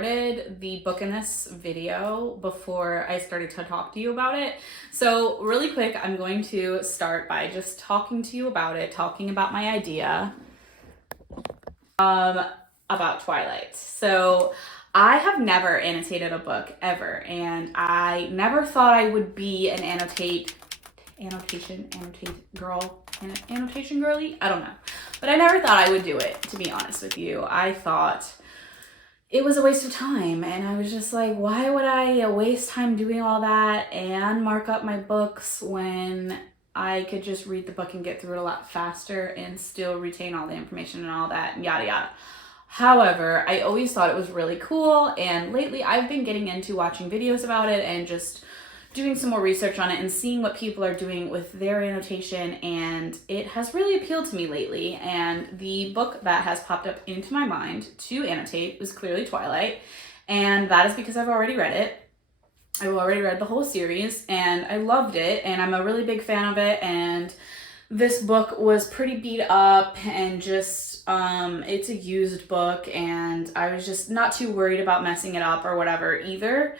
started the book in this video before I started to talk to you about it. So really quick, I'm going to start by just talking to you about it, talking about my idea about Twilight. So I have never annotated a book ever, and I never thought I would be an annotation girly. I don't know. But I never thought I would do it, to be honest with you. I thought it was a waste of time, and I was just like, why would I waste time doing all that and mark up my books when I could just read the book and get through it a lot faster and still retain all the information and all that, and yada yada. However, I always thought it was really cool, and lately I've been getting into watching videos about it and just doing some more research on it and seeing what people are doing with their annotation, and it has really appealed to me lately. And the book that has popped up into my mind to annotate was clearly Twilight, and that is because I've already read it. I've already read the whole series and I loved it, and I'm a really big fan of it. And this book was pretty beat up and just it's a used book, and I was just not too worried about messing it up or whatever either.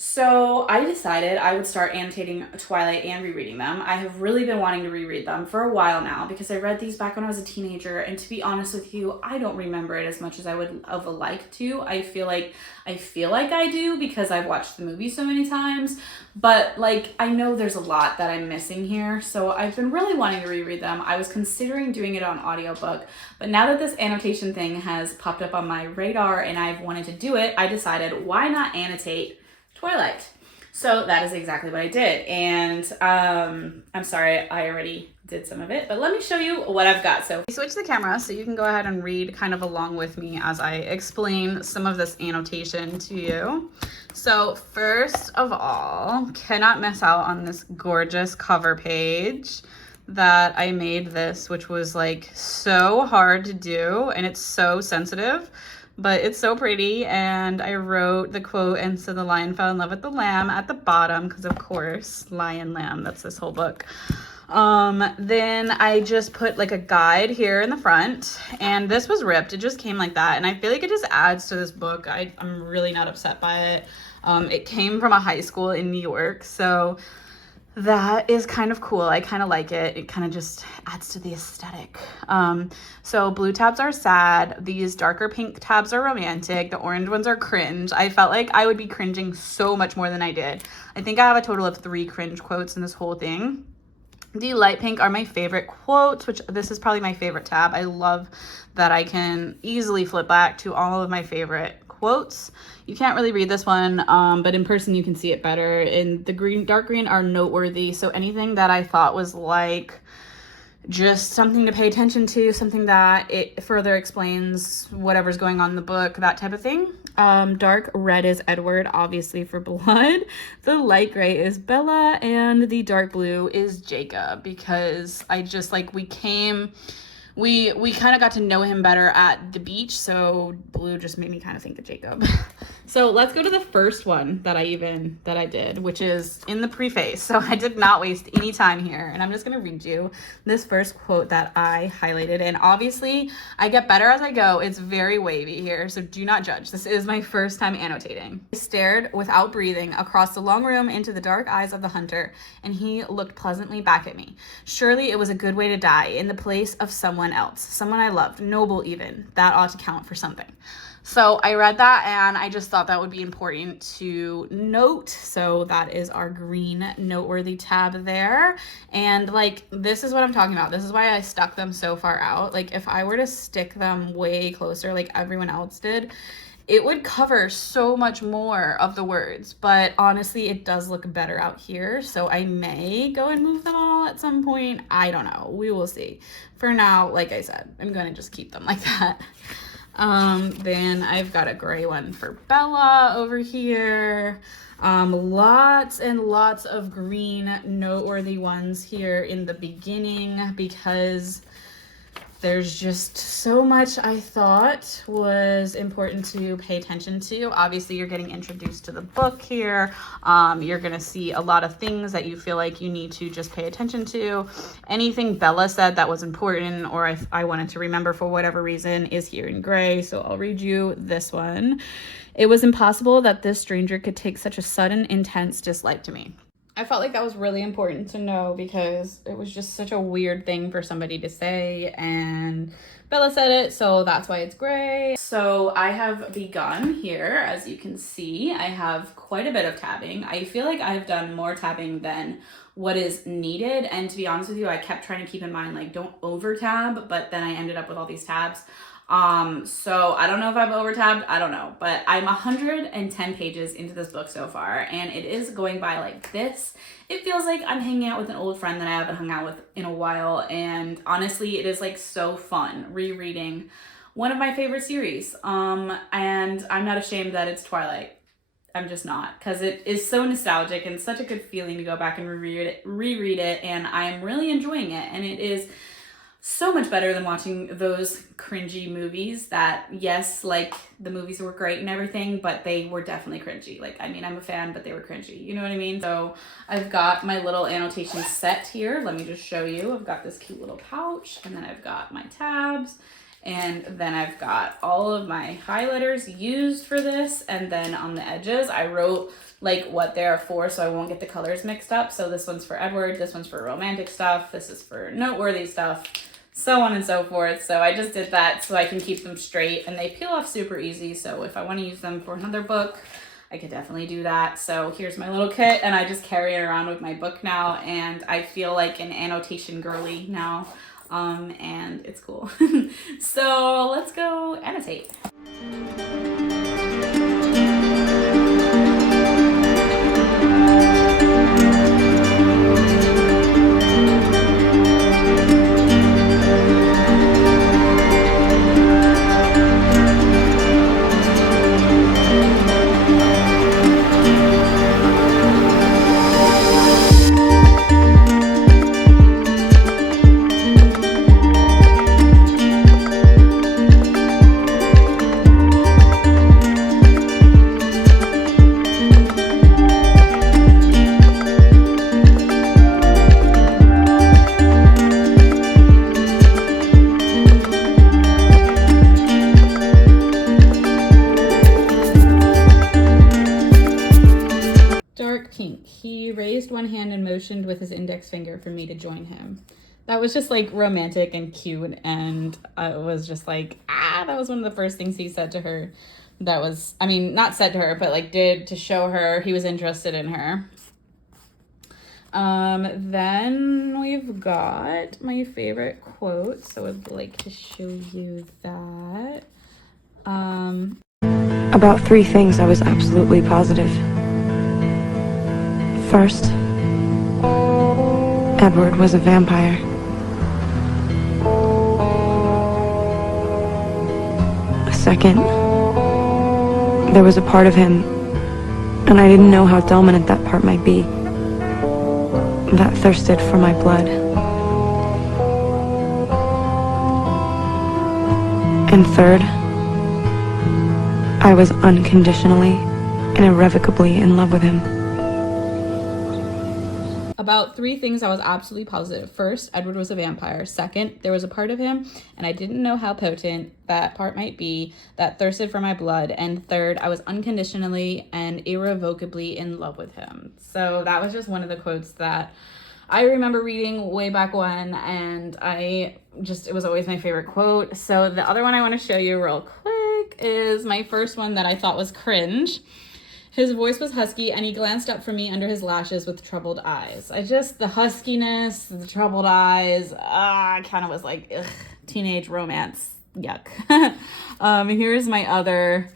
So I decided I would start annotating Twilight and rereading them. I have really been wanting to reread them for a while now because I read these back when I was a teenager, and to be honest with you, I don't remember it as much as I would have liked to. I feel like I do because I've watched the movie so many times, but like I know there's a lot that I'm missing here. So I've been really wanting to reread them. I was considering doing it on audiobook, but now that this annotation thing has popped up on my radar and I've wanted to do it, I decided why not annotate Twilight. So that is exactly what I did. And I'm sorry, I already did some of it, but let me show you what I've got. So I switched the camera so you can go ahead and read kind of along with me as I explain some of this annotation to you. So first of all, cannot miss out on this gorgeous cover page that I made this, which was like so hard to do, and it's so sensitive. But it's so pretty, and I wrote the quote, "And so the lion fell in love with the lamb," at the bottom, because of course, lion, lamb, that's this whole book. Then I just put like a guide here in the front, and this was ripped. It just came like that, and I feel like it just adds to this book. I'm really not upset by it. It came from a high school in New York, so that is kind of cool. I kind of like it. It kind of just adds to the aesthetic. So blue tabs are sad. These darker pink tabs are romantic. The orange ones are cringe. I felt like I would be cringing so much more than I did. I think I have a total of 3 cringe quotes in this whole thing. The light pink are my favorite quotes, which this is probably my favorite tab. I love that I can easily flip back to all of my favorite quotes. You can't really read this one, but in person you can see it better. And the green, dark green are noteworthy. So anything that I thought was like just something to pay attention to, something that it further explains whatever's going on in the book, that type of thing. Dark red is Edward, obviously for blood. The light gray is Bella, and the dark blue is Jacob, because I just like, we kind of got to know him better at the beach, so blue just made me kind of think of Jacob. So let's go to the first one that I did, which is in the preface. So I did not waste any time here, and I'm just gonna read you this first quote that I highlighted. And obviously I get better as I go. It's very wavy here, so do not judge. This is my first time annotating. I stared without breathing across the long room into the dark eyes of the hunter, and he looked pleasantly back at me. Surely it was a good way to die, in the place of someone else, someone I loved, noble even. That ought to count for something. So I read that, and I just thought that would be important to note. So that is our green noteworthy tab there. And like, this is what I'm talking about. This is why I stuck them so far out. Like, if I were to stick them way closer like everyone else did, it would cover so much more of the words. But honestly, it does look better out here. So I may go and move them all at some point. I don't know. We will see. For now, like I said, I'm going to just keep them like that. Then I've got a gray one for Bella over here. Lots and lots of green noteworthy ones here in the beginning, because there's just so much I thought was important to pay attention to. Obviously, you're getting introduced to the book here. You're going to see a lot of things that you feel like you need to just pay attention to. Anything Bella said that was important, or if I wanted to remember for whatever reason, is here in gray. So I'll read you this one. It was impossible that this stranger could take such a sudden, intense dislike to me. I felt like that was really important to know because it was just such a weird thing for somebody to say, and Bella said it, so that's why it's great. So I have begun here, as you can see. I have quite a bit of tabbing. I feel like I've done more tabbing than what is needed, and to be honest with you, I kept trying to keep in mind, like, don't over tab, but then I ended up with all these tabs. So I don't know if I've over tabbed, I don't know, but I'm 110 pages into this book so far, and it is going by like this. It feels like I'm hanging out with an old friend that I haven't hung out with in a while, and honestly, it is like so fun rereading one of my favorite series. And I'm not ashamed that it's Twilight. I'm just not, because it is so nostalgic and such a good feeling to go back and reread it, and I'm really enjoying it, and it is so much better than watching those cringy movies that, yes, like, the movies were great and everything, but they were definitely cringy. Like, I mean, I'm a fan, but they were cringy. You know what I mean? So I've got my little annotation set here. Let me just show you. I've got this cute little pouch, and then I've got my tabs, and then I've got all of my highlighters used for this, and then on the edges, I wrote like what they're for so I won't get the colors mixed up. So this one's for Edward, this one's for romantic stuff, this is for noteworthy stuff, so on and so forth. So I just did that so I can keep them straight, and they peel off super easy. So if I want to use them for another book, I could definitely do that. So here's my little kit, and I just carry it around with my book now, and I feel like an annotation girly now, and it's cool. So let's go annotate. He raised one hand and motioned with his index finger for me to join him. That was just like romantic and cute, and it was just like, that was one of the first things he said to her. That was, I mean, not said to her, but like did to show her he was interested in her. Then we've got my favorite quote, so I'd like to show you that. About 3 things I was absolutely positive. First, Edward was a vampire. Second, there was a part of him, and I didn't know how dominant that part might be, that thirsted for my blood. And third, I was unconditionally and irrevocably in love with him. About 3 things I was absolutely positive. First, Edward was a vampire. Second, there was a part of him, and I didn't know how potent that part might be, that thirsted for my blood. And third, I was unconditionally and irrevocably in love with him. So that was just one of the quotes that I remember reading way back when, and it was always my favorite quote. So the other one I want to show you real quick is my first one that I thought was cringe. His voice was husky, and he glanced up from me under his lashes with troubled eyes. The huskiness, the troubled eyes, I kind of was like, ugh, teenage romance, yuck. Here's my other,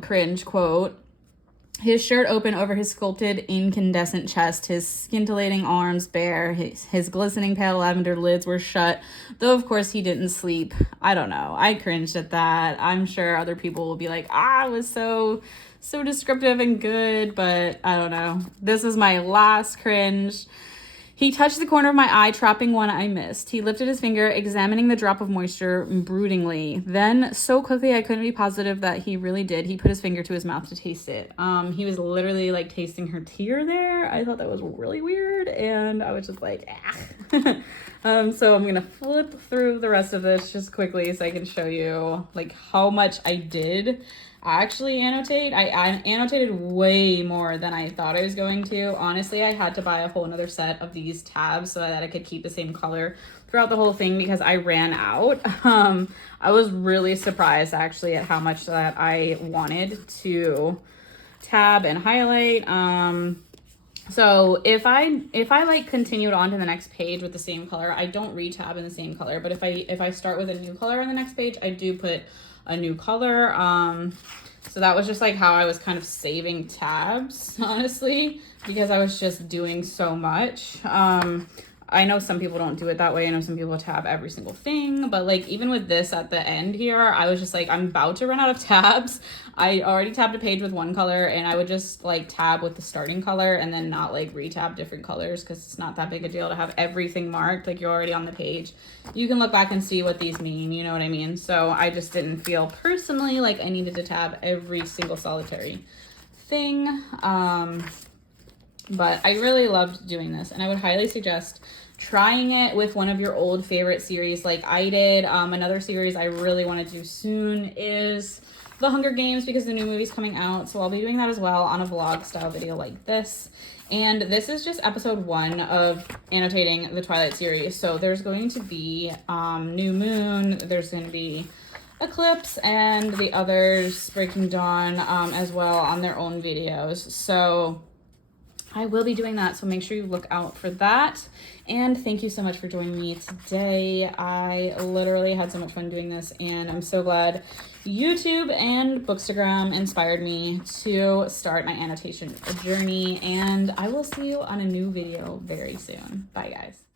cringe quote. His shirt open over his sculpted incandescent chest, his scintillating arms bare, his glistening pale lavender lids were shut, though of course he didn't sleep. I don't know. I cringed at that. I'm sure other people will be like, it was so descriptive and good, but I don't know. This is my last cringe. He touched the corner of my eye, trapping one I missed. He lifted his finger, examining the drop of moisture broodingly. Then, so quickly I couldn't be positive that he really did, he put his finger to his mouth to taste it. He was literally like tasting her tear there. I thought that was really weird, and I was just like, ah. So I'm gonna flip through the rest of this just quickly so I can show you like how much I did actually annotate. I annotated way more than I thought I was going to. Honestly, I had to buy a whole another set of these tabs so that I could keep the same color throughout the whole thing because I ran out. I was really surprised actually at how much that I wanted to tab and highlight. So if I like continued on to the next page with the same color, I don't re-tab in the same color, but if I start with a new color on the next page, I do put a new color. So that was just like how I was kind of saving tabs, honestly, because I was just doing so much. I know some people don't do it that way. I know some people tab every single thing, but like even with this at the end here, I was just like, I'm about to run out of tabs. I already tabbed a page with one color, and I would just like tab with the starting color and then not like re-tab different colors because it's not that big a deal to have everything marked. Like you're already on the page. You can look back and see what these mean, you know what I mean? So I just didn't feel personally like I needed to tab every single solitary thing. But I really loved doing this, and I would highly suggest trying it with one of your old favorite series like I did. Another series I really want to do soon is The Hunger Games because the new movie's coming out, so I'll be doing that as well on a vlog style video like this. And this is just episode 1 of annotating the Twilight series. So there's going to be New Moon, there's going to be Eclipse, and the others, Breaking Dawn, as well on their own videos. So I will be doing that, so make sure you look out for that. And thank you so much for joining me today. I literally had so much fun doing this, and I'm so glad YouTube and Bookstagram inspired me to start my annotation journey. And I will see you on a new video very soon. Bye, guys.